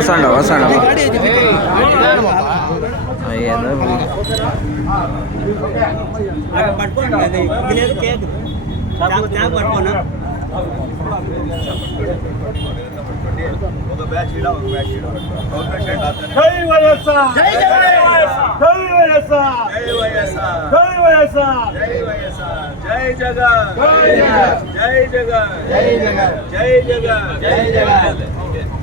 వస్తాడు వస్తాడు ఒక బ్యాచ్ ఈడ ఒక బ్యాచ్ ఈడ అవుట్ పేషెంట్ డాక్టర్ జై వైఎస్ఆర్ జై వైఎస్ఆర్ జై వైఎస్ఆర్ జై వైఎస్ఆర్ జై వైఎస్ఆర్ జై జగన్ జై జగన్ జై జగన్ జై జగన్ జై జగన్ జై జగన్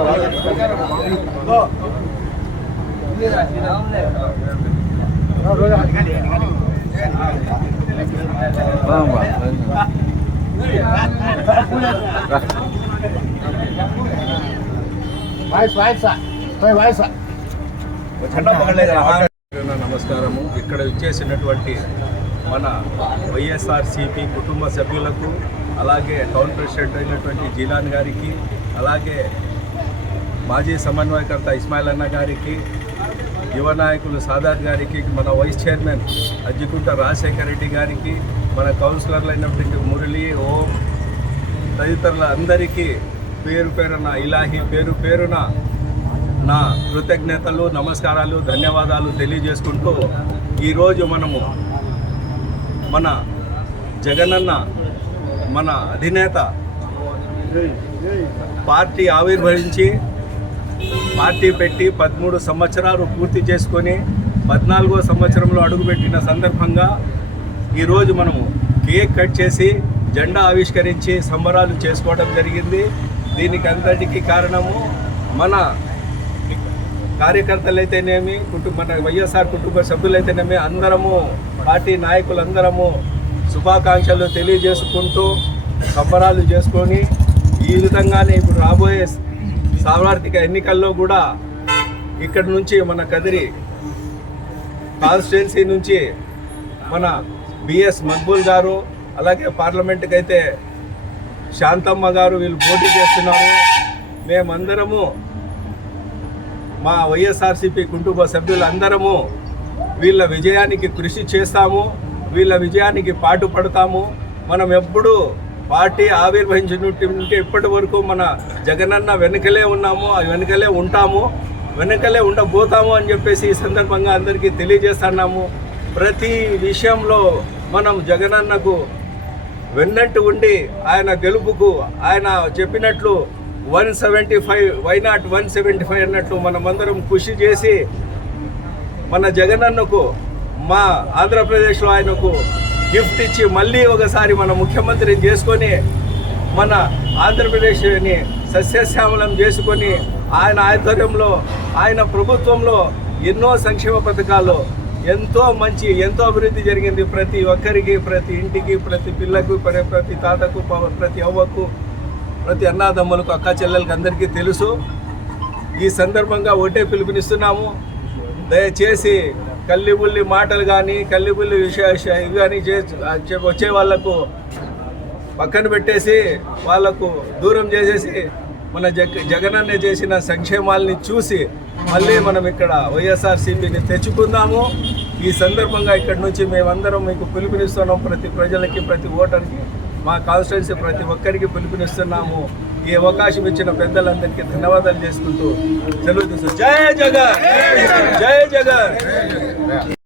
వాయిస్ వాయిస్ వాయిస్ నమస్కారము ఇక్కడ ఇచ్చేసినటువంటి మన వైఎస్ఆర్సిపి కుటుంబ సభ్యులకు అలాగే టౌన్ ప్రెసిడెంట్ అయినటువంటి జీలాన్ గారికి అలాగే మాజీ సమన్వయకర్త ఇస్మాయిల్ అన్న గారికి యువ నాయకులు సాదార్ గారికి మన వైస్ చైర్మన్ అజ్జికుంట రాజశేఖర్ రెడ్డి గారికి మన కౌన్సిలర్లు అయినటువంటి మురళి ఓం తదితరుల అందరికీ పేరు పేరున ఇలాహి పేరు పేరున నా కృతజ్ఞతలు నమస్కారాలు ధన్యవాదాలు తెలియజేసుకుంటూ ఈరోజు మనము మన జగనన్న మన అధినేత పార్టీ ఆవిర్భవించి పార్టీ పెట్టి పదమూడు సంవత్సరాలు పూర్తి చేసుకొని పద్నాలుగో సంవత్సరంలో అడుగుపెట్టిన సందర్భంగా ఈరోజు మనము కేక్ కట్ చేసి జెండా ఆవిష్కరించి సంబరాలు చేసుకోవడం జరిగింది దీనికి అందరికీ కారణము మన కార్యకర్తలైతేనేమి కుటుంబ మన వైఎస్ఆర్ కుటుంబ సభ్యులైతేనేమి అందరము పార్టీ నాయకులందరము శుభాకాంక్షలు తెలియజేసుకుంటూ సంబరాలు చేసుకొని ఈ విధంగానే ఇప్పుడు రాబోయే సార్వత్రిక ఎన్నికల్లో కూడా ఇక్కడ నుంచి మన కదిరి కాన్స్టిట్యున్సీ నుంచి మన బిఎస్ మక్బూల్ గారు అలాగే పార్లమెంట్కి అయితే శాంతమ్మ గారు వీళ్ళు పోటీ చేస్తున్నారు మేమందరము మా వైఎస్ఆర్సిపి కుటుంబ సభ్యులందరము వీళ్ళ విజయానికి కృషి చేస్తాము వీళ్ళ విజయానికి పడతాము మనం ఎప్పుడూ పార్టీ ఆవిర్భవించినట్టు నుండి ఇప్పటి వరకు మన జగనన్న వెనుకలే ఉన్నాము వెనుకలే ఉంటాము వెనుకలే ఉండబోతాము అని చెప్పేసి ఈ సందర్భంగా అందరికీ తెలియజేస్తున్నాము ప్రతి విషయంలో మనం జగనన్నకు వెన్నట్టు ఉండి ఆయన గెలుపుకు ఆయన చెప్పినట్లు one seventy five why not one seventy five అన్నట్లు మనమందరం కృషి చేసి మన జగనన్నకు మా ఆంధ్రప్రదేశ్లో ఆయనకు గిఫ్ట్ ఇచ్చి మళ్ళీ ఒకసారి మన ముఖ్యమంత్రిని చేసుకొని మన ఆంధ్రప్రదేశ్ని సస్యశ్యామలం చేసుకొని ఆయన ఆధ్వర్యంలో ఆయన ప్రభుత్వంలో ఎన్నో సంక్షేమ పథకాలు ఎంతో మంచి ఎంతో అభివృద్ధి జరిగింది ప్రతి ఒక్కరికి ప్రతి ఇంటికి ప్రతి పిల్లకు ప్రతి తాతకు ప్రతి అవ్వకు ప్రతి అన్నాదమ్ములకు అక్క చెల్లెలకు అందరికీ తెలుసు ఈ సందర్భంగా ఒకటే పిలుపునిస్తున్నాము దయచేసి కల్లిబుల్లి మాటలు కానీ కల్లిబుల్లి విశేష ఇవి కానీ వచ్చే వాళ్లకు పక్కన పెట్టేసి వాళ్లకు దూరం చేసేసి మన జగ జగనన్న చేసిన సంక్షేమాలని చూసి మళ్ళీ మనం ఇక్కడ వైఎస్ఆర్సీపీని తెచ్చుకుందాము ఈ సందర్భంగా ఇక్కడి నుంచి మేమందరం మీకు పిలుపునిస్తున్నాం ప్రతి ప్రజలకి ప్రతి ఓటర్కి మా కాన్స్టిట్యున్సీ ప్రతి ఒక్కరికి పిలుపునిస్తున్నాము ఈ అవకాశం ఇచ్చిన పెద్దలందరికీ ధన్యవాదాలు చేసుకుంటూ తెలుగుదేశం జై జగన్ జయ జగన్